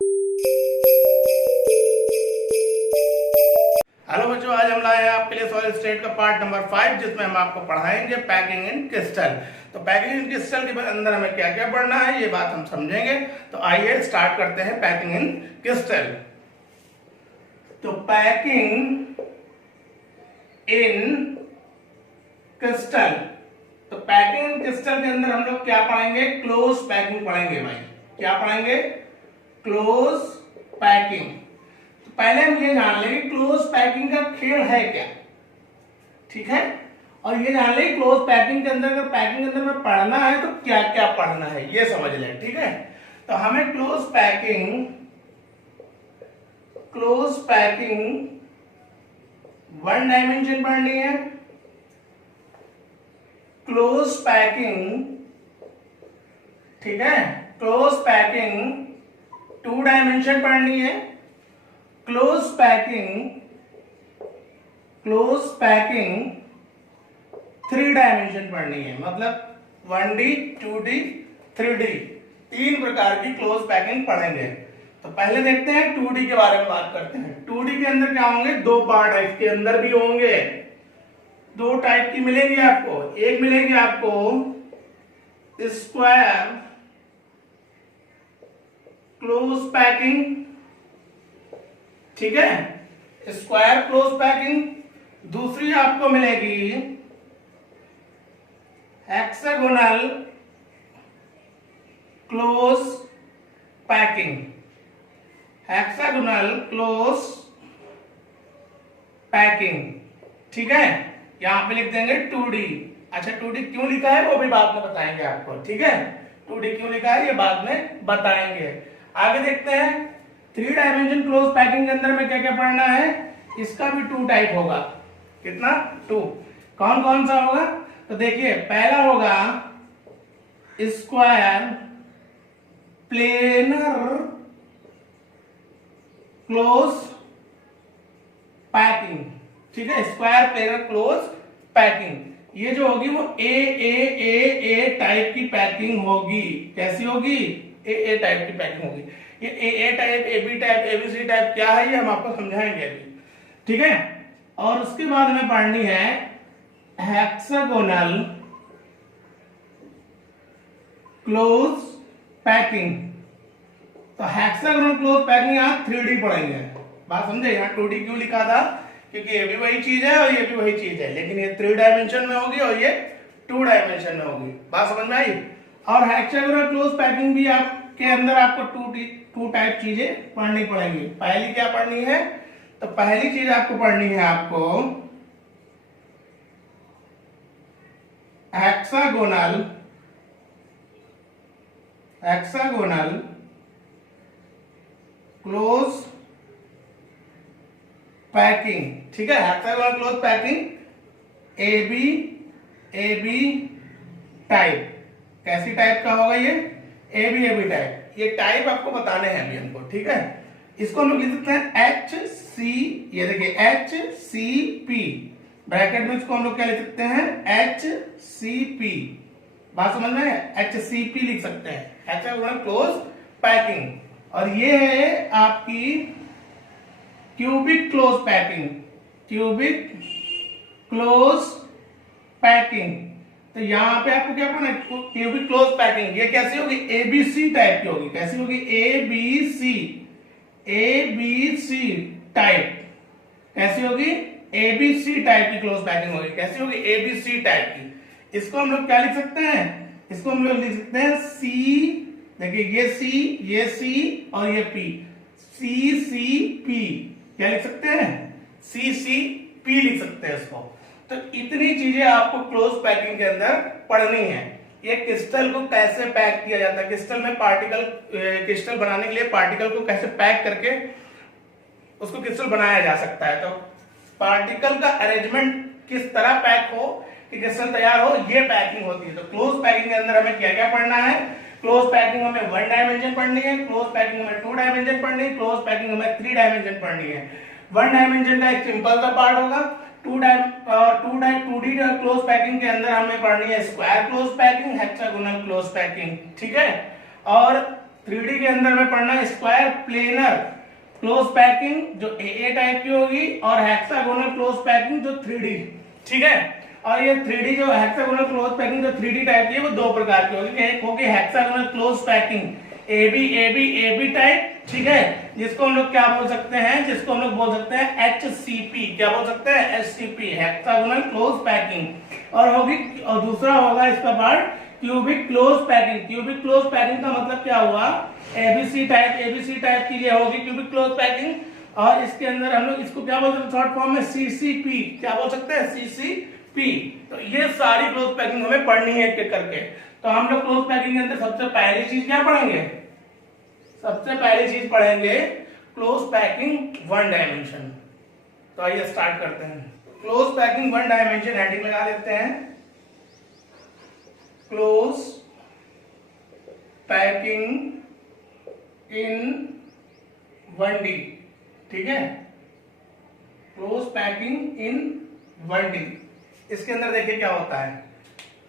Hello बच्चों, आज हम लाए हैं आपके लिए सॉलिड स्टेट का पार्ट नंबर 5, जिसमें हम आपको पढ़ाएंगे पैकिंग इन क्रिस्टल। तो पैकिंग इन क्रिस्टल के अंदर हमें क्या क्या पढ़ना है, ये बात हम समझेंगे। तो आइए स्टार्ट करते हैं पैकिंग इन क्रिस्टल। तो पैकिंग इन क्रिस्टल, तो पैकिंग इन क्रिस्टल के अंदर हम लोग क्या पढ़ेंगे? क्लोज पैकिंग पढ़ेंगे भाई। क्या पढ़ेंगे? Close packing. पहले हम ये जान लेंगे क्लोज पैकिंग का खेल है क्या, ठीक है। और ये जान लेंगे क्लोज पैकिंग के अंदर, अगर पैकिंग के अंदर में पढ़ना है तो क्या क्या पढ़ना है, ये समझ लें, ठीक है। तो हमें क्लोज पैकिंग वन डायमेंशन पढ़नी है। क्लोज पैकिंग, ठीक है। क्लोज पैकिंग टू डायमेंशन पढ़नी है। क्लोज पैकिंग थ्री डायमेंशन पढ़नी है, मतलब 1D, 2D, 3D, तीन प्रकार की क्लोज पैकिंग पढ़ेंगे। तो पहले देखते हैं 2D के बारे में बात करते हैं। 2D के अंदर क्या होंगे? दो पार्ट इसके अंदर भी होंगे, दो टाइप की मिलेंगी आपको। एक मिलेगी आपको स्क्वायर क्लोज पैकिंग, ठीक है, स्क्वायर क्लोज पैकिंग। दूसरी आपको मिलेगी hexagonal close packing. Hexagonal close packing, ठीक है। यहां पे लिख देंगे 2D। अच्छा, 2D क्यों लिखा है वो भी बाद में बताएंगे आपको, ठीक है। 2D क्यों लिखा है ये बाद में बताएंगे। आगे देखते हैं थ्री डायमेंशन क्लोज पैकिंग के अंदर में क्या क्या पढ़ना है। इसका भी टू टाइप होगा। कितना? टू। कौन कौन सा होगा? तो देखिए, पहला होगा स्क्वायर प्लेनर क्लोज पैकिंग, ठीक है। स्क्वायर प्लेनर क्लोज पैकिंग ये जो होगी वो ए टाइप की पैकिंग होगी। कैसी होगी? ए टाइप की पैकिंग होगी। ये A type, AB type, ABC type क्या है ये हम आपको समझाएंगे अभी, ठीक है। और उसके बाद हमें पढ़नी है हेक्सागोनल क्लोज पैकिंग। तो हेक्सागोनल क्लोज पैकिंग यहां 3D पढ़ेंगे। बात समझे? यहां 2D क्यों लिखा था? क्योंकि ये भी वही चीज है और ये भी वही चीज है, लेकिन ये 3 डायमेंशन में होगी और ये 2 डायमेंशन में होगी। बात समझ में आई? और हेक्सागोनल क्लोज पैकिंग भी आपके अंदर आपको टू टाइप चीजें पढ़नी पड़ेंगी। पहली क्या पढ़नी है? तो पहली चीज आपको पढ़नी है हेक्सागोनल क्लोज पैकिंग, ठीक है। Hexagonal close packing AB type. कैसी टाइप का होगा ये? AB type. ये टाइप आपको बताने हैं अभी हमको, ठीक है। इसको हम लोग लिख सकते हैं HC, ये देखिए HCP ब्रैकेट में। इसको हम लोग क्या लिख सकते हैं? HCP। बात समझ में? HCP लिख सकते हैं, हेक्सागोनल क्लोज पैकिंग। और ये है आपकी क्यूबिक क्लोज पैकिंग। तो यहां पे आपको क्या पढ़ना है? Cubic close packing. ये कैसी होगी? ABC टाइप की होगी। कैसी होगी? ABC type. कैसी होगी? ABC टाइप की क्लोज पैकिंग होगी। कैसी होगी? ABC टाइप की। इसको हम लोग क्या लिख सकते हैं? इसको हम लोग लिख सकते हैं C। देखिए, ये C और ये P, CCP। क्या लिख सकते हैं? CCP लिख सकते हैं इसको। तो इतनी चीजें आपको क्लोज पैकिंग के अंदर पढ़नी है। ये क्रिस्टल को कैसे पैक किया जाता है, क्रिस्टल बनाने के लिए पार्टिकल को कैसे पैक करके उसको क्रिस्टल बनाया जा सकता है। तो पार्टिकल का अरेंजमेंट किस तरह पैक हो कि क्रिस्टल तैयार हो, ये पैकिंग होती है। तो क्लोज पैकिंग के अंदर हमें क्या क्या पढ़ना है? क्लोज पैकिंग हमें 1 डायमेंशन पढ़नी है, क्लोज पैकिंग हमें 2 डायमेंशन पढ़नी है, क्लोज पैकिंग हमें 3 डायमेंशन पढ़नी है। 1 डायमेंशन का एक सिंपल सा पार्ट होगा। 2D क्लोज पैकिंग के अंदर हमें पढ़नी है square close packing, hexagonal close packing, ठीक है। और 3D के अंदर में पढ़ना स्क्वायर प्लेनर क्लोज पैकिंग जो AA टाइप की होगी और हेक्सागोनल क्लोज पैकिंग जो 3D, ठीक है। और ये 3D जो हेक्सागोनल क्लोज पैकिंग जो 3D टाइप की है वो दो प्रकार की होगी। एक होगी hexagonal close packing AB type, ठीक है, जिसको हम लोग क्या बोल सकते हैं, जिसको हम लोग बोल सकते हैं HCP, क्या बोल सकते हैं HCP, हेक्सागोनल क्लोज पैकिंग। और होगी, और दूसरा होगा इसका part cubic close packing. Cubic close packing का मतलब क्या हुआ, ABC टाइप की ये होगी क्यूबिक क्लोज पैकिंग। और इसके अंदर हम लोग इसको क्या बोल सकते हैं शॉर्ट फॉर्म में CCP, क्या बोल सकते हैं CCP। तो ये सारी क्लोज पैकिंग हमें पढ़नी है एक एक करके। तो हम लोग क्लोज पैकिंग के अंदर सबसे पहली चीज क्या पढ़ेंगे, सबसे पहली चीज पढ़ेंगे क्लोज पैकिंग 1 डायमेंशन। तो आइए स्टार्ट करते हैं। क्लोज पैकिंग 1 डायमेंशन हेडिंग लगा देते हैं, क्लोज पैकिंग इन 1D, ठीक है, क्लोज पैकिंग इन 1D। इसके अंदर देखिए क्या होता है,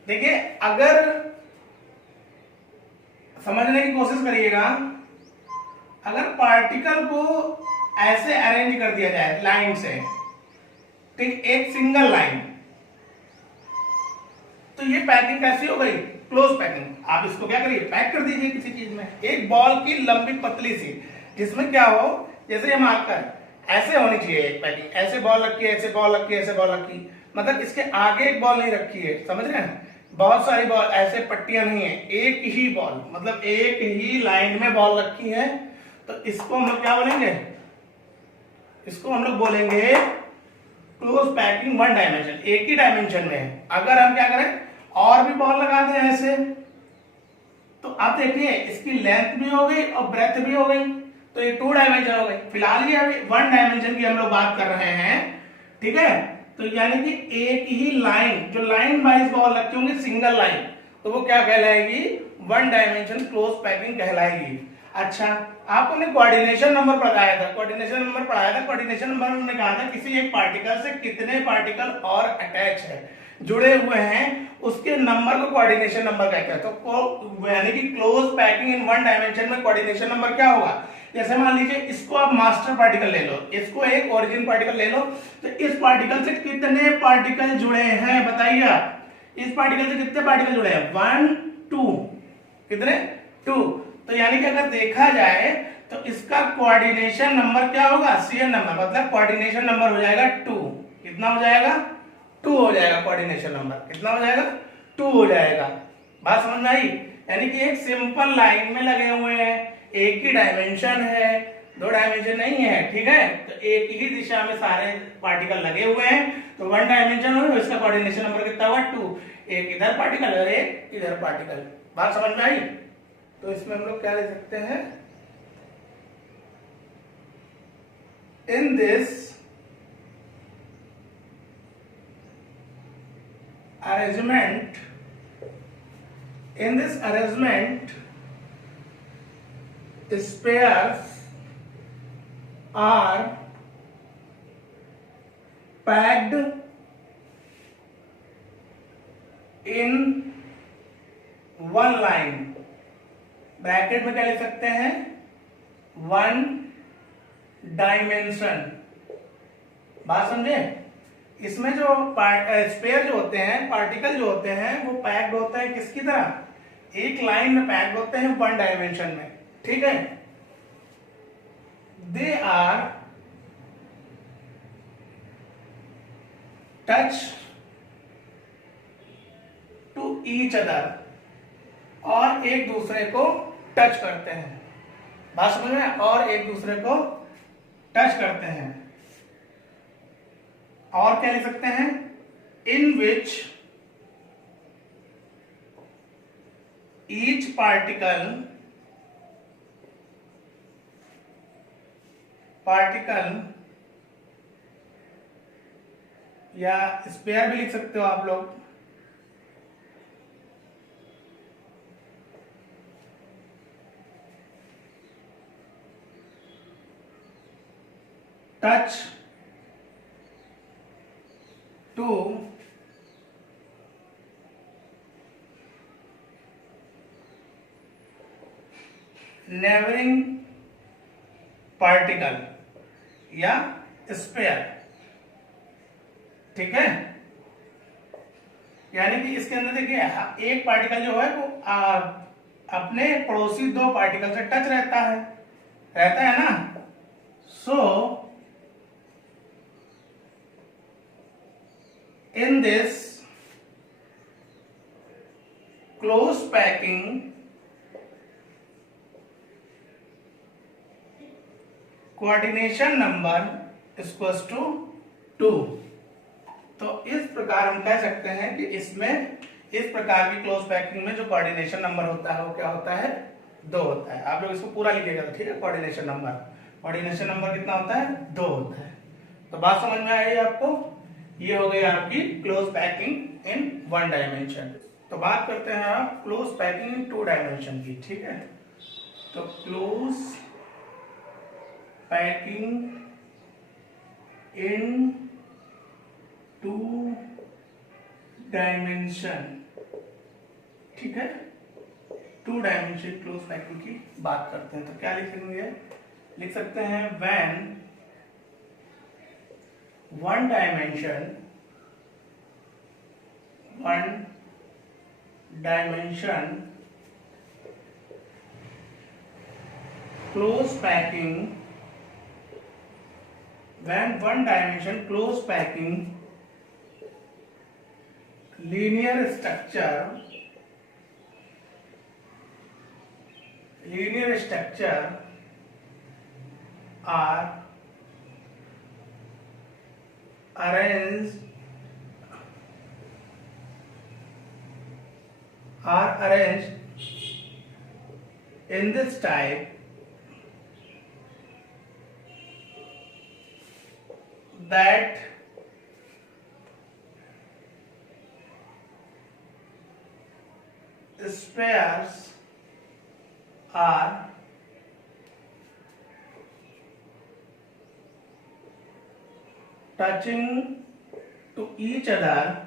देखिए अगर समझने की कोशिश करिएगा, अगर पार्टिकल को ऐसे अरेंज कर दिया जाए लाइन से, ठीक, एक सिंगल लाइन, तो ये पैकिंग कैसी हो गई, क्लोज पैकिंग। आप इसको क्या करिए, पैक कर दीजिए किसी चीज में, एक बॉल की लंबी पतली सी, जिसमें क्या हो, जैसे ये मार्कर ऐसे होनी चाहिए एक पैकिंग, ऐसे बॉल रखी है, ऐसे बॉल रखी है, ऐसे बॉल रखी, मतलब इसके आगे एक बॉल नहीं रखी है, समझ रहे हैं, बहुत सारी बॉल, ऐसे पट्टियां नहीं है, एक ही बॉल, मतलब एक ही लाइन में बॉल रखी है। तो इसको हम लोग क्या बोलेंगे, इसको हम लोग बोलेंगे क्लोज पैकिंग 1 डायमेंशन, एक ही डायमेंशन में है। अगर हम क्या करें और भी बॉल लगा दें ऐसे, तो आप देखिए इसकी लेंथ भी हो गई और ब्रेथ भी हो गई, तो ये 2 डायमेंशन हो गई। फिलहाल ये अभी 1 डायमेंशन की हम लोग बात कर रहे हैं, ठीक है। तो यानी कि एक ही लाइन, जो लाइन वाइज बॉल रखी होंगी सिंगल लाइन, तो वो क्या कहलाएगी, 1 डायमेंशन क्लोज पैकिंग कहलाएगी। अच्छा, आपको ने कोऑर्डिनेशन नंबर पढ़ाया था, कोऑर्डिनेशन नंबर हमने कहा था किसी एक पार्टिकल से कितने पार्टिकल और अटैच है, जुड़े हुए हैं, उसके नंबर को कोऑर्डिनेशन नंबर कहते हैं। तो यानी कि क्लोज पैकिंग इन 1 डायमेंशन में कोऑर्डिनेशन नंबर क्या होगा, जैसे मान लीजिए इसको आप मास्टर पार्टिकल ले लो, इसको एक ओरिजिन पार्टिकल ले लो, तो इस पार्टिकल से कितने पार्टिकल जुड़े हैं बताइए आप, इस पार्टिकल से कितने पार्टिकल जुड़े हैं, 1 2, कितने 2। तो यानी कि अगर देखा जाए तो इसका कोऑर्डिनेशन नंबर क्या होगा, CN नंबर, मतलब कोऑर्डिनेशन नंबर हो जाएगा 2। कितना हो जाएगा, 2 हो जाएगा कोऑर्डिनेशन नंबर, कितना हो जाएगा, 2 हो जाएगा। बात समझ में आई, यानी कि एक सिंपल लाइन में लगे हुए हैं, एक ही डायमेंशन है, 2 डायमेंशन नहीं है, ठीक है, तो एक ही दिशा में सारे पार्टिकल लगे हुए हैं, तो 1 डायमेंशन हो, इसका कोऑर्डिनेशन नंबर कितना हुआ, 2, एक इधर पार्टिकल और एक इधर पार्टिकल। बात समझ में आई। तो इसमें हम लोग क्या ले सकते हैं, in this arrangement, spheres are packed in 1 line, bracket में क्या लिख सकते हैं, 1 डायमेंशन। बात समझे, इसमें जो स्पेयर जो होते हैं, पार्टिकल जो होते हैं, वो पैक्ड होते हैं किसकी तरह, एक लाइन में पैक्ड होते हैं 1 डायमेंशन में, ठीक है। They are touch to each other, और एक दूसरे को टच करते हैं। बात समझ में, और एक दूसरे को टच करते हैं। और क्या लिख सकते हैं, इन विच ईच पार्टिकल या स्पेयर भी लिख सकते हो आप लोग, टच टू नेबरिंग पार्टिकल या स्पेयर, ठीक है। यानी कि इसके अंदर देखिए एक पार्टिकल जो है वो अपने पड़ोसी दो पार्टिकल से टच रहता है ना। So in this close packing coordination number equals to 2। तो इस प्रकार हम कह सकते हैं कि इसमें इस प्रकार की क्लोज पैकिंग में जो कोऑर्डिनेशन नंबर होता है वो क्या होता है, 2 होता है। आप लोग इसको पूरा लिखिएगा, ठीक है। कोऑर्डिनेशन नंबर कितना होता है, 2 होता है। तो बात समझ में आई आपको। ये हो गई आपकी क्लोज पैकिंग इन 1 डायमेंशन। तो बात करते हैं आप क्लोज पैकिंग इन 2 डायमेंशन की, ठीक है। तो क्लोज पैकिंग इन 2 डायमेंशन, ठीक है। 2 डायमेंशन क्लोज पैकिंग की बात करते हैं। तो क्या लिखेंगे, लिख सकते हैं when 1 dimension close packing, when 1 dimension close packing linear structure are arranged in this type, that spheres are touching to each other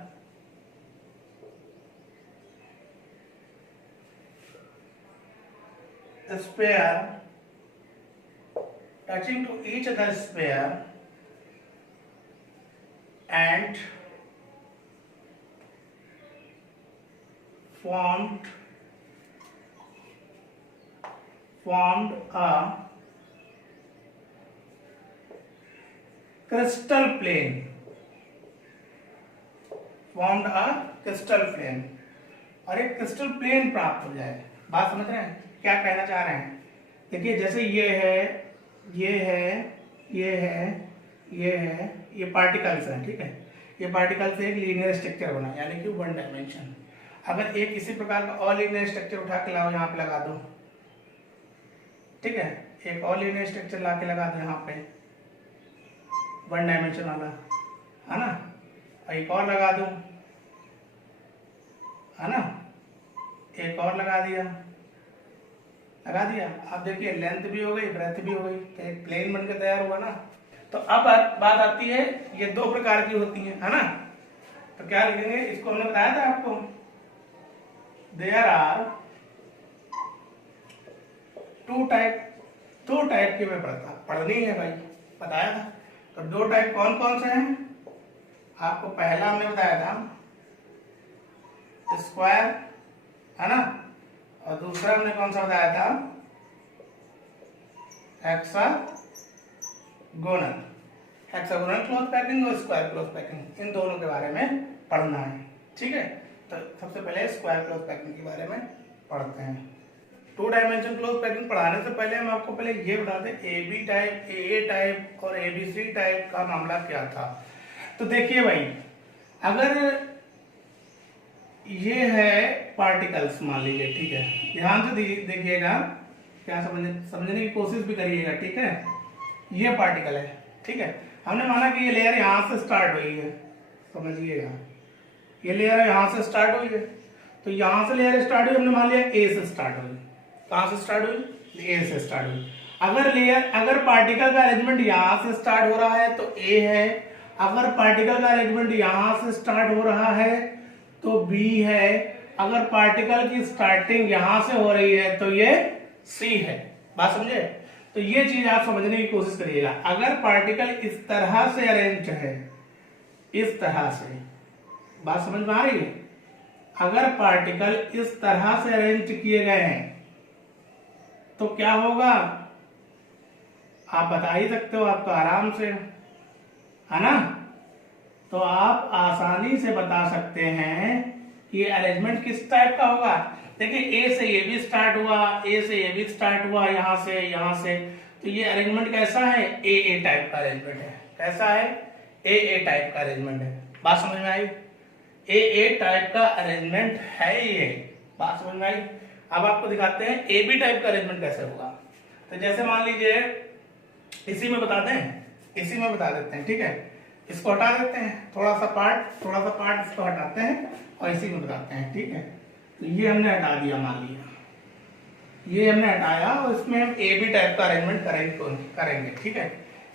sphere and formed a crystal plane, और एक क्रिस्टल प्लेन प्राप्त हो जाए। बात समझ रहे हैं क्या कहना चाह रहे हैं। देखिए जैसे ये पार्टिकल्स हैं, ठीक है। ये पार्टिकल से एक लीनियर स्ट्रक्चर बना, यानी कि 1 डायमेंशन। अगर एक इसी प्रकार का और लीनियर स्ट्रक्चर उठा के लाओ, यहाँ पे लगा दो, ठीक है। एक और लीनियर स्ट्रक्चर ला के लगा दो यहाँ पे 1 डायमेंशन वाला, है ना। एक और लगा दो, है ना। एक और लगा दिया। अब देखिए लेंथ भी हो गई, ब्रेथ भी हो गई, तो एक प्लेन बनकर तैयार हुआ ना। तो अब बात आती है, ये 2 प्रकार की होती है ना। तो क्या लिखेंगे, इसको हमने बताया था आपको, देयर आर 2 टाइप के में पढ़नी है भाई, बताया था। तो 2 टाइप कौन कौन से हैं आपको पहला हमने बताया था, स्क्वायर, है ना। और दूसरा हमने कौन सा बताया था, हेक्सागोनल क्लोज पैकिंग और स्क्वायर क्लोज पैकिंग, इन दोनों के बारे में पढ़ना है, ठीक है। तो सबसे पहले स्क्वायर क्लोज पैकिंग के बारे में पढ़ते हैं। 2 डायमेंशन क्लोज पैकिंग पढ़ाने से पहले हम आपको पहले ये बता दें AB टाइप, AA टाइप और ABC टाइप का मामला क्या था। तो देखिए भाई, अगर ये है पार्टिकल्स मान लीजिए, ठीक है। ध्यान से देखिएगा, क्या समझने की कोशिश भी करिएगा, ठीक है। ये पार्टिकल है, ठीक है। हमने माना कि ये लेयर यहां से स्टार्ट हुई है, समझिएगा। ये लेयर यहां से स्टार्ट हुई है, तो यहां से लेयर स्टार्ट हुई, हमने मान लिया A से स्टार्ट हुई। कहां से स्टार्ट हुई, A से स्टार्ट हुई। अगर पार्टिकल का अरेंजमेंट यहां से स्टार्ट हो रहा है तो A है, अगर पार्टिकल का अरेंजमेंट यहां से स्टार्ट हो रहा है तो B है, अगर पार्टिकल की स्टार्टिंग यहां से हो रही है तो ये C है। बात समझे? तो ये चीज आप समझने की कोशिश करिएगा। अगर पार्टिकल इस तरह से अरेंज है, इस तरह से, बात समझ में आ रही है? अगर पार्टिकल इस तरह से अरेंज किए गए हैं तो क्या होगा आप बता ही सकते हो, आप तो आराम से, है ना? तो आप आसानी से बता सकते हैं कि ये अरेंजमेंट किस टाइप का होगा। देखिए ए से ये भी स्टार्ट हुआ, ए से ये भी स्टार्ट हुआ, यहां से, तो ये अरेंजमेंट कैसा है? ए टाइप का अरेंजमेंट है। कैसा है? ए टाइप का अरेंजमेंट है। बात समझ में आई? ए टाइप का अरेंजमेंट है ये। बात समझ में आई? अब आपको दिखाते हैं ए बी टाइप का अरेंजमेंट कैसे होगा। तो जैसे मान लीजिए इसी में बताते हैं, इसी में बता देते हैं, ठीक है? इसको हटा देते हैं, थोड़ा सा पार्ट इसको हटाते हैं और इसी में बताते हैं, ठीक है? तो ये हमने हटा दिया, मान लिया ये हमने हटाया और इसमें हम ए बी टाइप का अरेंजमेंट करेंगे, ठीक है?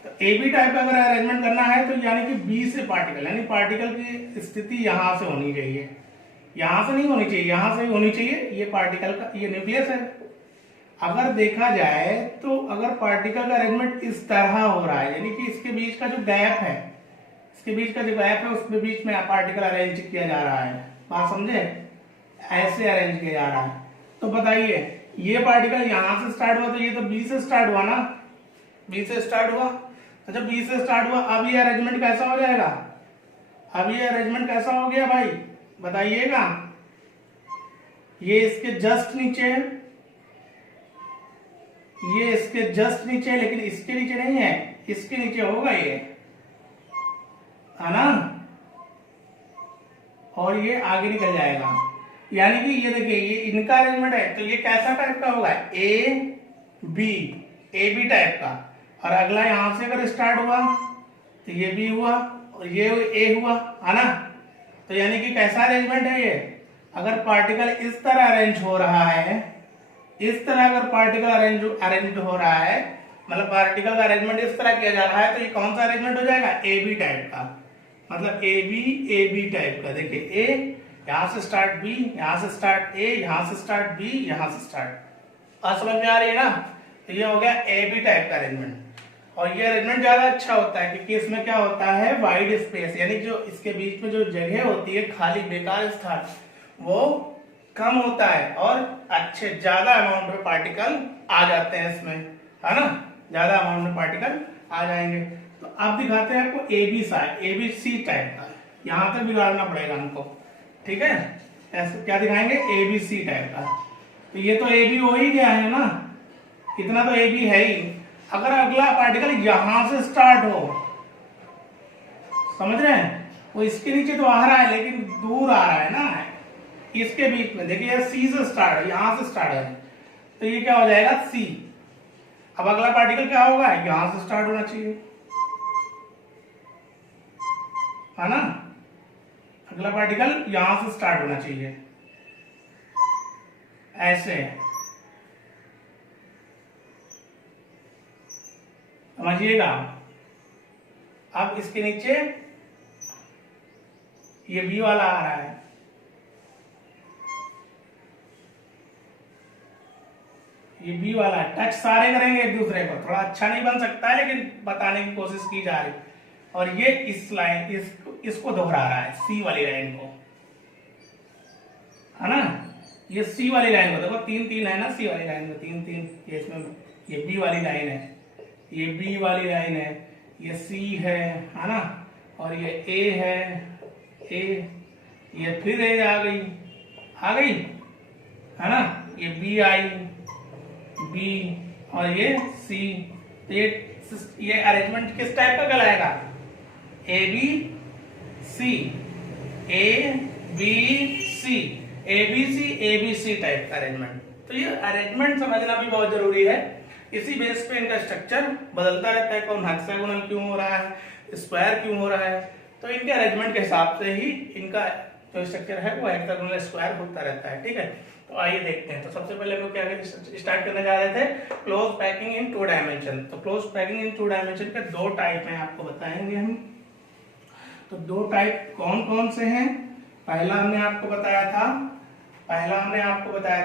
तो ए बी टाइप का अगर अरेंजमेंट करना है तो यानी कि बी से पार्टिकल, यानी पार्टिकल की स्थिति यहां से होनी चाहिए, यहां से नहीं होनी चाहिए, यहां से ही होनी चाहिए। ये पार्टिकल का ये न्यूक्लियस है। अगर देखा जाए तो अगर पार्टिकल का अरेंजमेंट इस तरह हो रहा है, यानी कि इसके बीच का जो गैप है, इसके बीच का जो गैप है उसके बीच में पार्टिकल अरेंज किया जा रहा है। बात समझे? ऐसे अरेंज किया जा रहा है। तो बताइए ये पार्टिकल यहां से स्टार्ट हुआ तो ये तो बी से स्टार्ट हुआ ना, बी से स्टार्ट हुआ। तो जब बी से स्टार्ट हुआ अब ये अरेंजमेंट कैसा हो जाएगा? अब ये अरेंजमेंट कैसा हो गया भाई बताइएगा? ये इसके जस्ट नीचे, ये इसके जस्ट नीचे, लेकिन इसके नीचे नहीं है, इसके नीचे होगा ये, है ना? और ये आगे निकल जाएगा। यानी कि ये देखिए ये इनका अरेंजमेंट है तो ये कैसा टाइप का होगा? ए बी टाइप का। और अगला यहां से अगर स्टार्ट हुआ तो ये बी हुआ और ये ए हुआ, है ना? तो यानी कि कैसा अरेंजमेंट है ये? अगर पार्टिकल इस तरह अरेंज हो रहा है, इस तरह अगर पार्टिकल अरेंज हो रहा है, मतलब पार्टिकल का अरेंजमेंट इस तरह किया जा रहा है तो ये कौन सा अरेंजमेंट हो जाएगा? ए बी टाइप का। मतलब ए बी टाइप का। देखिए ए यहां से स्टार्ट बी, यहां से स्टार्ट ए, यहां से स्टार्ट बी, यहां से स्टार्ट। बात समझ में आ रही है ना? तो ये हो गया ए बी टाइप का अरेंजमेंट। और ये अरेंजमेंट ज्यादा अच्छा होता है क्योंकि इसमें क्या होता है? वाइड स्पेस, यानी जो इसके बीच में जो जगह होती है खाली बेकार स्थान वो कम होता है और अच्छे ज्यादा अमाउंट में पार्टिकल आ जाते हैं इसमें, है ना? ज्यादा अमाउंट में पार्टिकल आ जाएंगे। तो अब दिखाते हैं आपको ए बी सी टाइप का। यहां तक बिगाड़ना पड़ेगा हमको, ठीक है? ऐसे क्या दिखाएंगे? ए बी सी टाइप का। तो ये तो ए बी हो ही गया है ना, इतना तो ए बी है ही। अगर अगला पार्टिकल यहां से स्टार्ट हो, समझ रहे हैं? वो इसके नीचे तो आ रहा है लेकिन दूर आ रहा है ना, इसके बीच में। देखिए सी से स्टार्ट है, यहां से स्टार्ट है तो ये क्या हो जाएगा? सी। अब अगला पार्टिकल क्या होगा? यहां से स्टार्ट होना चाहिए, है ना? अगला पार्टिकल यहां से स्टार्ट होना चाहिए, ऐसे। समझिएगा? अब इसके नीचे ये बी वाला आ रहा है, ये बी वाला है। टच सारे करेंगे एक दूसरे को, थोड़ा अच्छा नहीं बन सकता है लेकिन बताने की कोशिश की जा रही। और ये इस लाइन इसको दोहरा रहा है, सी वाली लाइन को, है ना? ये सी वाली लाइन को देखो, तीन है ना सी वाली लाइन में, तीन। ये इसमें ये बी वाली लाइन है, ये बी वाली लाइन है, ये सी है ना? और ये ए है, ये फिर ए आ गई, है ना? ये बी आई, बी और ये सी। तो ये अरेंजमेंट किस टाइप का कहलाएगा? A B C, A B C type का अरेंजमेंट। तो ये अरेंजमेंट समझना भी बहुत जरूरी है। इसी बेस पे इनका स्ट्रक्चर बदलता रहता है, कौन हेक्सागोनल क्यों हो रहा है, स्क्वायर क्यों हो रहा है। तो इनके अरेंजमेंट के हिसाब से ही इनका जो स्ट्रक्चर है वो हेक्सागोनल स्क्वायर होता रहता है, ठीक है? तो आइए देखते हैं। तो सबसे पहले हम लोग क्या स्टार्ट करने जा रहे थे? Close packing in 2 dimension. तो क्लोज पैकिंग इन 2 डायमेंशन के 2 टाइप हैं, आपको बताएंगे हम। तो 2 टाइप कौन कौन से हैं? पहला हमने आपको बताया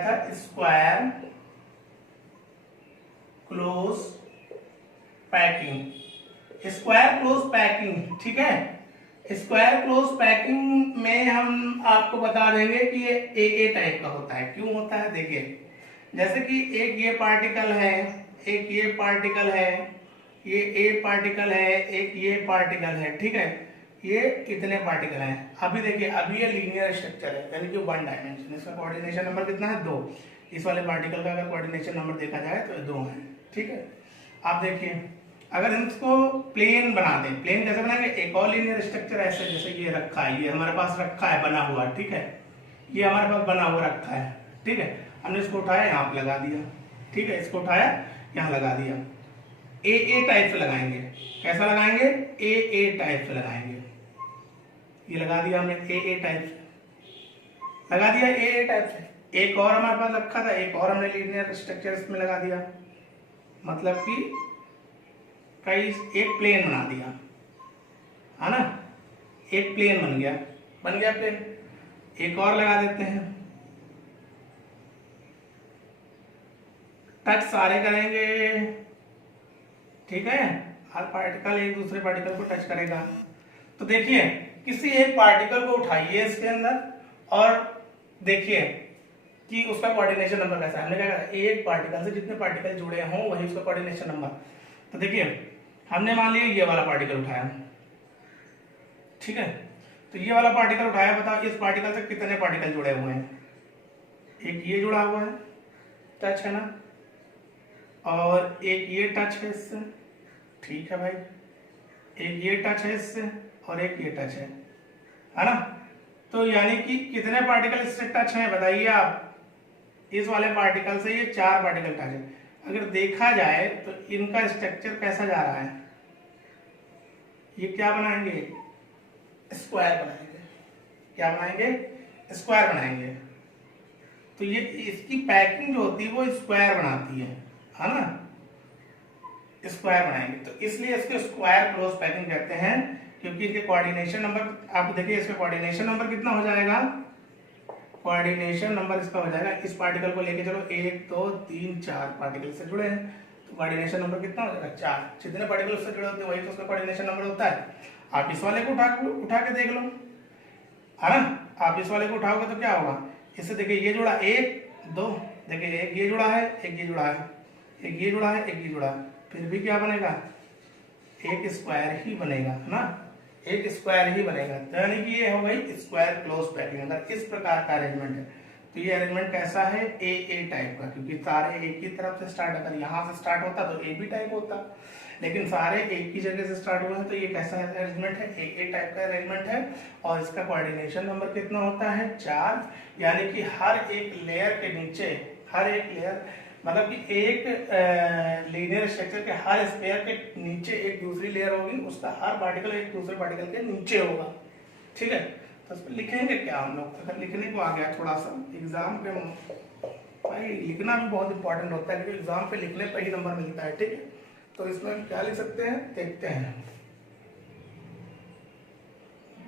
था square close packing, square close packing, ठीक है। स्क्वायर क्लोज पैकिंग में हम आपको बता देंगे कि ये ए टाइप का होता है। क्यों होता है देखिए, जैसे कि एक ये पार्टिकल है, एक ये पार्टिकल है, ये ए पार्टिकल है, एक ये पार्टिकल है, ठीक है। ये इतने पार्टिकल हैं। अभी देखिए, अभी ये लीनियर स्ट्रक्चर है, यानी कि 1 डायमेंशन। इसका कोऑर्डिनेशन नंबर कितना है? 2। इस वाले पार्टिकल का अगर कोऑर्डिनेशन नंबर देखा जाए तो 2 है, ठीक है। आप देखिए, अगर हम इसको प्लेन बना दें, प्लेन कैसे बनाएंगे? एक और लीनियर स्ट्रक्चर ऐसे, जैसे ये रखा है, ये हमारे पास रखा है बना हुआ, ठीक है। ये हमारे पास बना हुआ रखा है, ठीक है। हमने इसको उठाया, यहाँ पे लगा दिया, ठीक है। इसको उठाया, यहाँ लगा दिया। ए टाइप से लगाएंगे। कैसा लगाएंगे? ए टाइप से लगाएंगे। ये लगा दिया हमने ए टाइप से, लगा दिया ए टाइप से। एक और हमारे पास रखा था, एक और हमने लीनियर स्ट्रक्चर इसमें लगा दिया, मतलब कि कई एक प्लेन बना दिया, है ना। एक प्लेन बन गया प्लेन। एक और लगा देते हैं। टच सारे करेंगे, ठीक है। हर पार्टिकल एक दूसरे पार्टिकल को टच करेगा। तो देखिए, किसी एक पार्टिकल को उठाइए इसके अंदर और देखिए कि उसका कोऑर्डिनेशन नंबर कैसा है। हमने क्या कहा? एक पार्टिकल से जितने पार्टिकल जुड़े हों वही उसका कोऑर्डिनेशन नंबर। तो देखिए, हमने मान लिया ये वाला पार्टिकल उठाया, ठीक है। तो ये वाला पार्टिकल उठाया, बताओ इस पार्टिकल से कितने पार्टिकल जुड़े हुए हैं? एक ये जुड़ा हुआ है, टच है ना, और एक ये टच है इससे, ठीक है भाई। एक ये टच है इससे और एक ये टच है ना। तो यानी कि कितने पार्टिकल इससे टच हैं बताइए आप? इस वाले पार्टिकल से ये 4 पार्टिकल टच है। अगर देखा जाए तो इनका स्ट्रक्चर कैसा जा रहा है? ये क्या बनाएंगे? स्क्वायर बनाएंगे। क्या बनाएंगे? स्क्वायर बनाएंगे। तो ये इसकी पैकिंग जो होती है वो स्क्वायर बनाती है ना। स्क्वायर बनाएंगे, तो इसलिए इसके स्क्वायर क्लोज पैकिंग कहते हैं, क्योंकि इसके कोऑर्डिनेशन नंबर आप देखिए, इसका कोऑर्डिनेशन नंबर कितना हो जाएगा? कोऑर्डिनेशन नंबर इसका हो जाएगा, इस पार्टिकल को लेके चलो 1 2 3 4 पार्टिकल से जुड़े हैं, तो कोऑर्डिनेशन नंबर कितना हो जाएगा? 4। जितने पार्टिकल उससे जुड़े होते हैं वही तो उसका कोऑर्डिनेशन नंबर होता है। आप इस वाले को उठा के देख लो, है ना। आप इस वाले को उठाओगे तो क्या होगा? इससे देखिए, ये जुड़ा 1 2, देखिए एक ये जुड़ा है, एक ये जुड़ा है, एक ये जुड़ा है, एक ये जुड़ा है, फिर भी क्या बनेगा? एक स्क्वायर ही बनेगा ना, एक स्क्वायर ही बनेगा। तो यानी कि ये हो गई स्क्वायर क्लोज पैकिंग। अगर इस प्रकार का अरेंजमेंट है तो ये अरेंजमेंट कैसा है? ए टाइप का, क्योंकि सारे एक ही तरफ से स्टार्ट, अगर यहाँ से स्टार्ट होता तो ए बी टाइप होता, लेकिन सारे एक ही जगह से स्टार्ट हुए हैं, तो ये कैसा अरेंजमेंट है? ए टाइप का अरेंजमेंट है। और इसका कोऑर्डिनेशन नंबर कितना होता है? 4। यानी कि हर एक लेयर के नीचे, हर एक लेयर मतलब कि एक लीनियर स्ट्रक्चर के हर स्फीयर के नीचे एक दूसरी लेयर होगी, उसका हर पार्टिकल एक दूसरे पार्टिकल के नीचे होगा, ठीक है। तो इस पर लिखेंगे क्या हम लोग? अगर लिखने को आ गया थोड़ा सा एग्जाम पे, भाई लिखना भी बहुत इंपॉर्टेंट होता है, क्योंकि एग्जाम पे लिखने पर ही नंबर मिलता है, ठीक है। तो इसमें क्या लिख सकते हैं देखते हैं।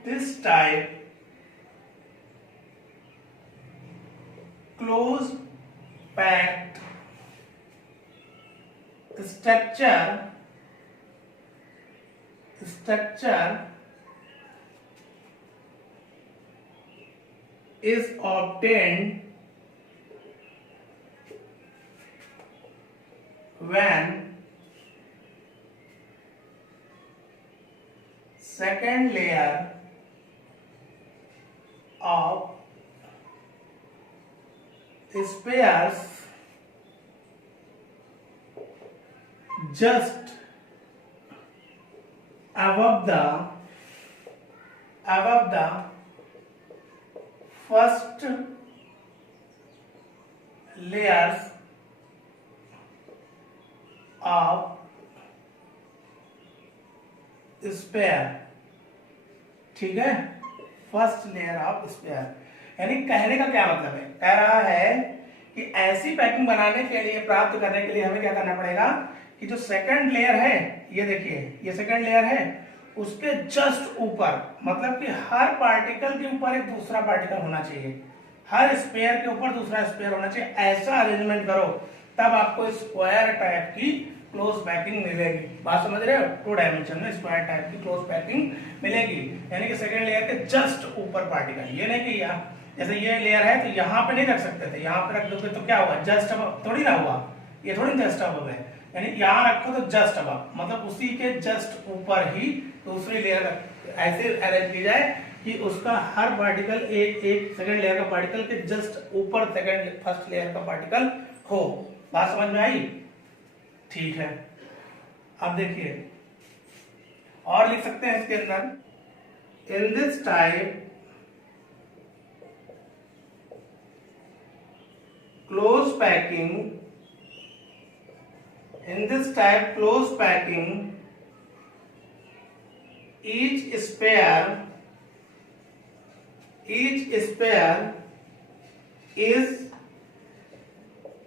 This type close packed structure is obtained when second layer of spheres just above the first layers of sphere, ठीक है। फर्स्ट लेयर ऑफ स्पेयर, यानी कहने का क्या मतलब है? कह रहा है कि ऐसी पैकिंग बनाने के लिए, प्राप्त करने के लिए हमें क्या करना पड़ेगा कि जो सेकंड लेयर है, ये देखिए ये सेकंड लेयर है, उसके जस्ट ऊपर, मतलब कि हर पार्टिकल के ऊपर एक दूसरा पार्टिकल होना चाहिए, हर स्पेयर के ऊपर दूसरा स्पेयर होना चाहिए। ऐसा अरेंजमेंट करो तब आपको स्क्वायर टाइप की क्लोज पैकिंग मिलेगी। बात समझ रहे हो? 2 डायमेंशन में स्क्वायर टाइप की क्लोज पैकिंग मिलेगी, यानी कि सेकंड लेयर के जस्ट ऊपर पार्टिकल। ये नहीं कि यहाँ जैसे ये लेयर है तो यहाँ पे नहीं रख सकते थे, यहाँ पे रख दोगे तो क्या हुआ, जस्ट अब थोड़ी ना हुआ, ये थोड़ी जस्ट अब है, यानी यहाँ रखो तो जस्ट अब, मतलब उसी के जस्ट ऊपर ही दूसरी लेयर ऐसे अरेंज की जाए कि उसका हर पार्टिकल एक एक सेकंड लेयर का पार्टिकल के जस्ट ऊपर फर्स्ट लेयर का पार्टिकल हो। बात समझ में आई? ठीक है, अब देखिए और लिख सकते हैं इसके अंदर, in this type close packing, in this type close packing, each sphere is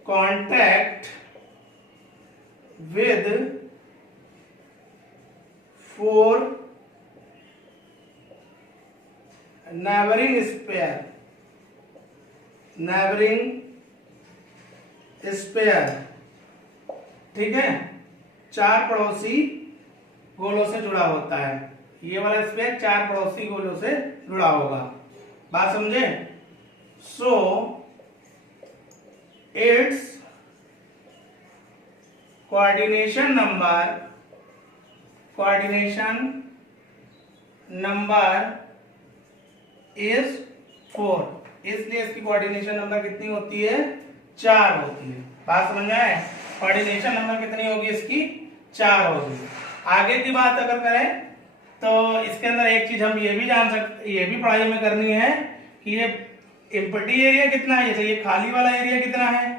contact with 4 neighboring sphere, ठीक है, 4 पड़ोसी गोलों से जुड़ा होता है। ये वाला स्पेयर 4 पड़ोसी गोलों से जुड़ा होगा। बात समझे? So it's coordination number is 4, इसलिए इसकी कोऑर्डिनेशन नंबर कितनी होती है, 4 होती है। बात समझ में आए? कोऑर्डिनेशन नंबर कितनी होगी इसकी, 4 होगी। आगे की बात अगर करें तो इसके अंदर एक चीज हम ये भी जान सकते, ये भी पढ़ाई में करनी है कि ये एम्प्टी एरिया कितना है, जैसे ये खाली वाला एरिया कितना है,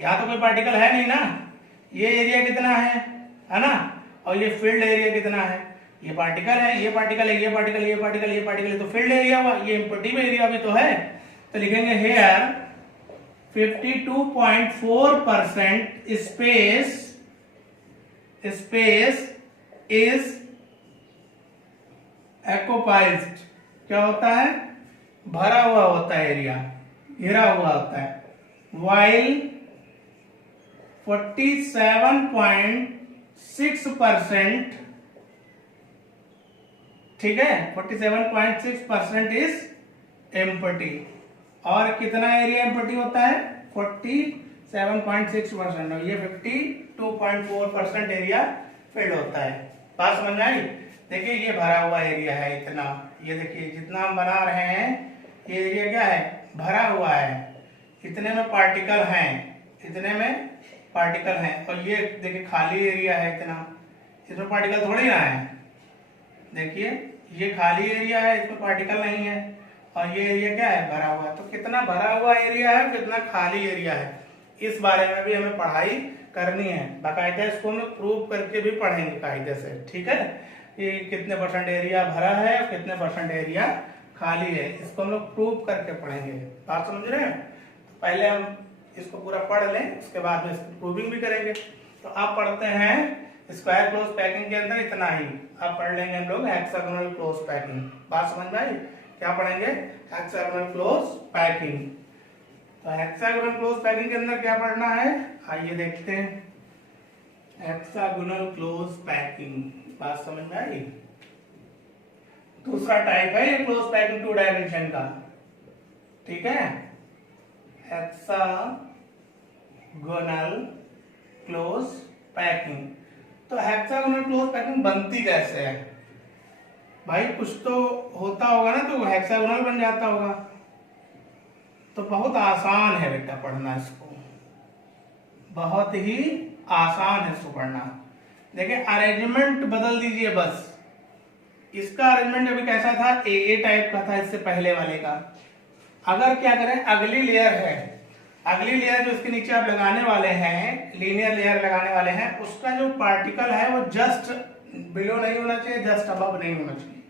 यहाँ तो कोई पार्टिकल है नहीं ना, ये एरिया कितना है ना, और ये फील्ड एरिया कितना है, ये पार्टिकल है, ये पार्टिकल है, ये पार्टिकल, ये पार्टिकल, ये पार्टिकल है, तो फील्ड एरिया हुआ, ये एम्प्टी एरिया भी तो है, तो लिखेंगे हेयर 52.4% space is occupied, क्या होता है, भरा हुआ होता है, एरिया घिरा हुआ होता है, while 47.6%, ठीक है, 47.6% इज एम्प्टी। और कितना एरिया एम्प्टी होता है, 47.6%, और ये 52.4% एरिया फिल्ड होता है। बात समझ में आई? देखिए ये भरा हुआ एरिया है इतना, ये देखिए जितना हम बना रहे हैं ये एरिया क्या है, भरा हुआ है, इतने में पार्टिकल हैं, और ये देखिए खाली एरिया है इतना, इसमें पार्टिकल थोड़ी ना है, देखिए ये खाली एरिया है, इसमें पार्टिकल नहीं है, और ये एरिया क्या है, भरा हुआ है। तो कितना भरा हुआ एरिया है, कितना खाली एरिया है, इस बारे में भी हमें पढ़ाई करनी है बाकायदा, इसको हम प्रूव करके भी पढ़ेंगे कायदे से, ठीक है, ये कितने % एरिया भरा है और कितने % एरिया खाली है, इसको हम लोग प्रूव करके पढ़ेंगे। बात समझ रहे हैं? तो पहले हम इसको पूरा पढ़ लें, उसके बाद में इसकी प्रूविंग भी करेंगे। तो आप पढ़ते हैं स्क्वायर क्लोज पैकिंग के अंदर इतना ही, अब पढ़ लेंगे हम लोग हेक्सागोनल क्लोज पैकिंग। बात समझ में आई? क्या पढ़ेंगे, हेक्सागोनल क्लोज पैकिंग। तो हेक्सागोनल क्लोज पैकिंग के अंदर क्या पढ़ना है, आइए देखते हैं। हेक्सागोनल क्लोज पैकिंग, बात समझ में आई? दूसरा टाइप है ये क्लोज पैकिंग 2 डायमेंशन का, ठीक है, हेक्सागोनल क्लोज पैकिंग। तो हेक्सागोनल क्लोज पैकिंग बनती कैसे है भाई, कुछ तो होता होगा ना तो हेक्सागोनल बन जाता होगा। तो बहुत आसान है बेटा पढ़ना, इसको बहुत ही आसान है इसको पढ़ना। देखिए अरेंजमेंट बदल दीजिए बस, इसका अरेंजमेंट अभी कैसा था, ए टाइप का था इससे पहले वाले का। अगर क्या करें, अगली लेयर है, अगली लेयर जो इसके नीचे आप लगाने वाले हैं, लीनियर लेयर लगाने वाले हैं, उसका जो पार्टिकल है वो जस्ट बिलो नहीं होना चाहिए, जस्ट अबव नहीं होना चाहिए।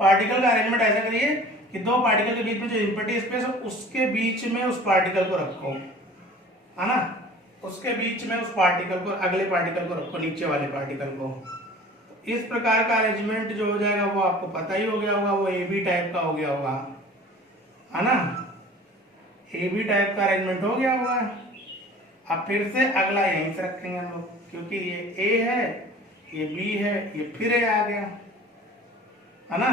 पार्टिकल का अरेंजमेंट ऐसा करिए कि 2 पार्टिकल के बीच में जो एम्प्टी स्पेस है उसके बीच में उस पार्टिकल को रखो, है ना, उसके बीच में उस पार्टिकल को, अगले पार्टिकल को रखो, नीचे वाले पार्टिकल को। इस प्रकार का अरेंजमेंट जो हो जाएगा वो आपको पता ही हो गया होगा, वो ए बी टाइप का हो गया होगा, है ना, ए बी टाइप का अरेंजमेंट हो गया होगा। अब फिर से अगला यहीं से रखेंगे हम लोग, क्योंकि ये ए है, ये बी है, ये फिर ए आ गया, है ना,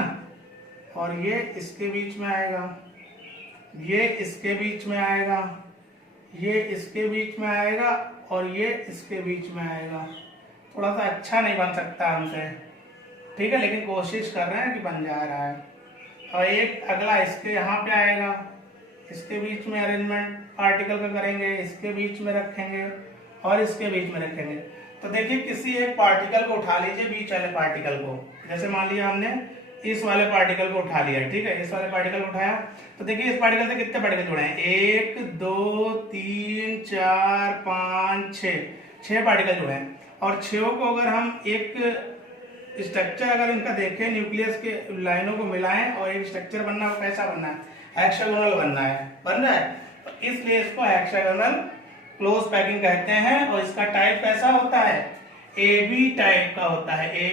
और ये इसके बीच में आएगा, ये इसके बीच में आएगा, ये इसके बीच में आएगा, और ये इसके बीच में आएगा। थोड़ा सा अच्छा नहीं बन सकता हमसे, ठीक है, लेकिन कोशिश कर रहे हैं कि बन जा रहा है। और एक अगला इसके यहाँ पे आएगा, इसके बीच में अरेंजमेंट पार्टिकल का करेंगे, इसके बीच में रखेंगे और इसके बीच में रखेंगे। तो देखिए किसी एक पार्टिकल को उठा लीजिए, बीच वाले पार्टिकल को, जैसे मान लिया हमने इस वाले पार्टिकल को उठा लिया, ठीक है, इस वाले पार्टिकल को उठाया, तो देखिए इस पार्टिकल से कितने पार्टिकल जुड़े हैं, 1 2 3 4 5 6 पार्टिकल जुड़े हैं। और 6 को अगर हम एक स्ट्रक्चर अगर इनका देखें, न्यूक्लियस के लाइनों को मिलाएं और एक स्ट्रक्चर बनना, कैसा बनना है, हेक्सागोनल बनना है, बन रहा है, तो इसलिए इसको हेक्सागोनल क्लोज पैकिंग कहते हैं। और इसका टाइप कैसा होता है, ए बी टाइप का होता है, ए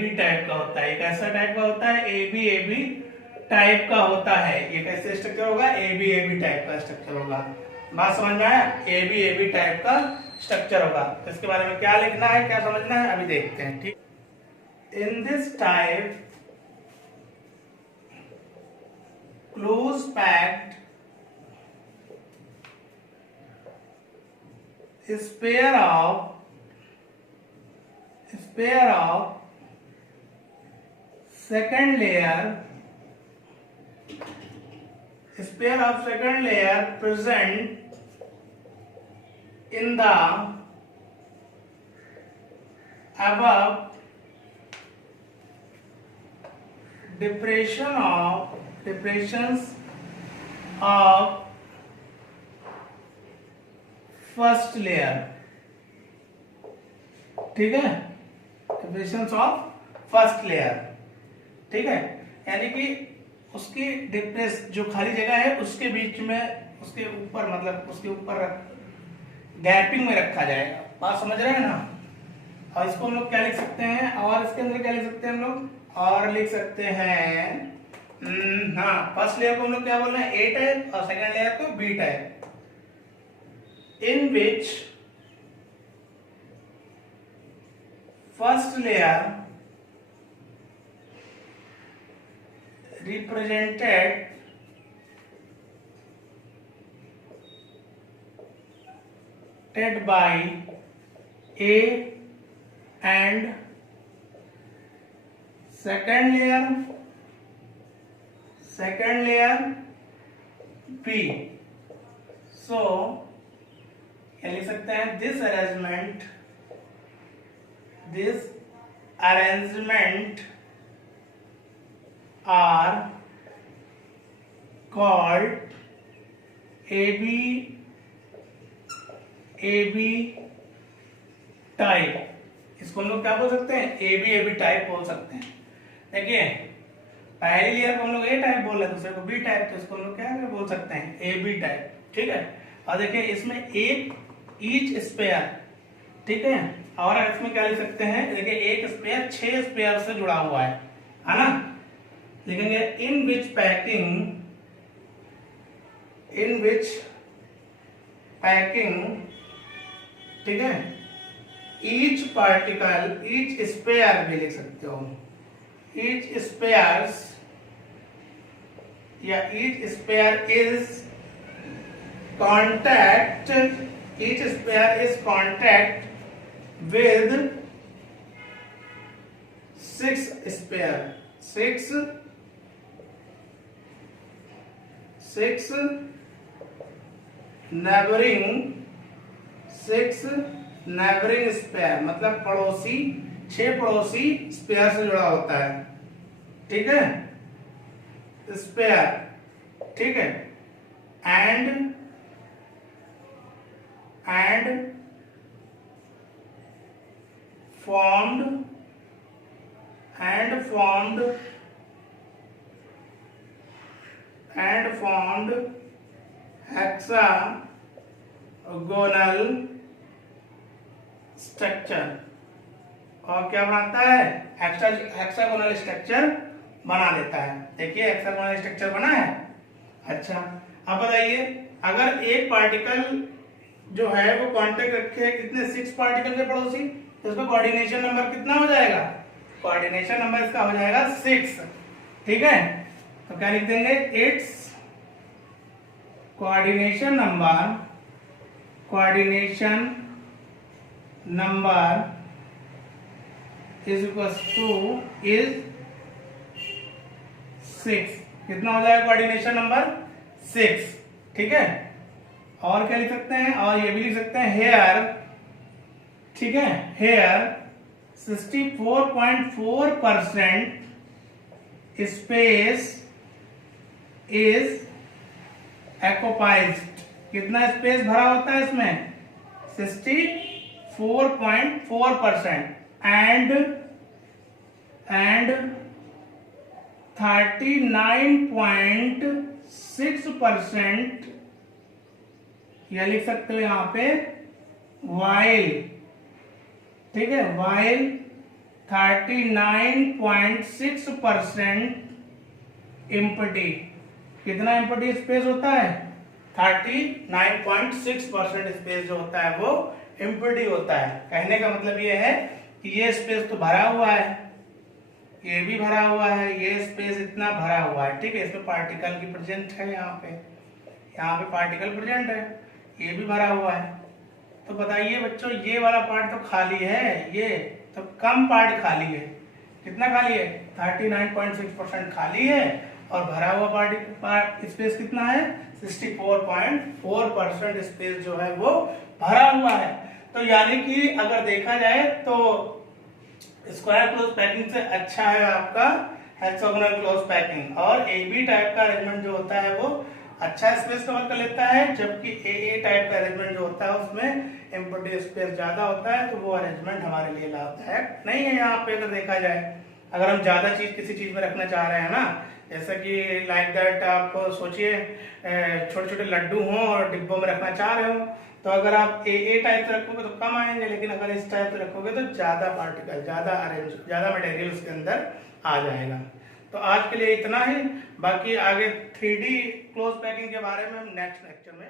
बी टाइप का होता है। एक ऐसा टाइप का होता है, ए बी टाइप का होता है। ये कैसे स्ट्रक्चर होगा, ए बी टाइप का स्ट्रक्चर होगा। बात समझ में आया, ए बी टाइप का स्ट्रक्चर होगा। तो इसके बारे में क्या लिखना है, क्या समझना है, अभी देखते हैं, ठीक। In this type close packed pair of second layer present in the above depressions of first layer, ठीक है, डिप्रेशंस ऑफ फर्स्ट लेयर, ठीक है, यानी कि उसकी डिप्रेस जो खाली जगह है उसके बीच में, उसके ऊपर, मतलब उसके ऊपर गैपिंग में रखा जाएगा। बात समझ रहे हैं ना। और इसको हम लोग क्या लिख सकते हैं, और इसके अंदर क्या लिख सकते हैं हम लोग, और लिख सकते हैं, हाँ, फर्स्ट लेयर को हम लोग क्या बोल रहे हैं, ए टाइप, और सेकंड लेयर को B type, in which first layer represented by A and second layer B. So क्या लिख सकते हैं, this arrangement are called A B type. इसको हम लोग क्या बोल सकते हैं, ए बी टाइप बोल सकते हैं। देखिए पहली लेयर को हम लोग ए टाइप बोल रहे हैं, दूसरे को बी टाइप, तो इसको हम लोग क्या बोल सकते हैं, ए बी टाइप, ठीक है। और देखिए इसमें एक ईच स्पेयर, ठीक है, और इसमें क्या लिख सकते हैं, देखिए एक स्पेयर 6 स्पेयर से जुड़ा हुआ है ना, लिखेंगे इन विच पैकिंग, ठीक है, ईच पार्टिकल, ईच स्पेयर भी लिख सकते हो, ईच स्पेयर्स या each spare is contact, each sphere is contact with 6 sphere, 6 neighboring sphere, मतलब पड़ोसी, 6 पड़ोसी स्पेयर से जुड़ा होता है, ठीक है, स्पेयर, ठीक है, and formed hexagonal स्ट्रक्चर। और क्या बनाता है, हेक्सागोनल स्ट्रक्चर बना देता है। देखिए हेक्सागोनल स्ट्रक्चर बना है। अच्छा अब बताइए, अगर एक पार्टिकल जो है वो कांटेक्ट रखे हैं कितने 6 पार्टिकल के पड़ोसी, तो इसका कोऑर्डिनेशन नंबर कितना हो जाएगा, कोऑर्डिनेशन नंबर इसका हो जाएगा 6। ठीक है, तो क्या लिख देंगे, it's coordination number is equal two is 6। कितना हो जाएगा कोऑर्डिनेशन नंबर 6। ठीक है, और क्या लिख सकते हैं, और ये भी लिख सकते हैं हेयर, ठीक है, हेयर 64.4% स्पेस इज एक्युपाइज्ड। कितना स्पेस भरा होता है इसमें, 64.4%, एंड 39.6% यह लिख सकते हो यहां पे वाइल। ठीक है, वाइल 39.6% एम्प्टी। कितना एम्प्टी स्पेस होता है, 39.6% स्पेस जो होता है वो एम्प्टी होता है। कहने का मतलब ये है कि ये स्पेस तो भरा हुआ है, ये भी भरा हुआ है, ये स्पेस इतना भरा हुआ है। ठीक है, इसमें पार्टिकल की प्रेजेंट है, यहाँ पे पार्टिकल प्रेजेंट है, ये भी भरा हुआ है। तो बताइए बच्चों, ये वाला पार्ट तो खाली है, ये तो कम पार्ट खाली है। कितना खाली है, 39.6% खाली है, और भरा हुआ पार्ट स्पेस कितना है, 64.4% स्पेस जो है वो भरा हुआ है। तो यानी कि अगर देखा जाए तो स्क्वायर क्लोज पैकिंग से अच्छा है आपका हेक्सागोनल क्लोज पैकिंग, और एबी टाइप का अरेंजमेंट जो होता है वो अच्छा स्पेस कवर कर लेता है, जबकि ए टाइप का अरेंजमेंट जो होता है उसमें एम्प्टी स्पेस ज्यादा होता है। तो वो अरेंजमेंट हमारे लिए लाभदायक नहीं है। यहाँ पे अगर देखा जाए, अगर हम ज्यादा चीज किसी चीज में रखना चाह रहे हैं ना, जैसा कि लाइक दैट आप सोचिए छोटे छोटे लड्डू हों और डिब्बों में रखना चाह रहे हो, तो अगर आप ए टाइप से रखोगे तो कम आएंगे, लेकिन अगर इस टाइप से रखोगे तो ज्यादा पार्टिकल, ज्यादा मटेरियल उसके अंदर आ जाएगा। तो आज के लिए इतना ही, बाकी आगे 3D क्लोज पैकिंग के बारे में हम नेक्स्ट लेक्चर में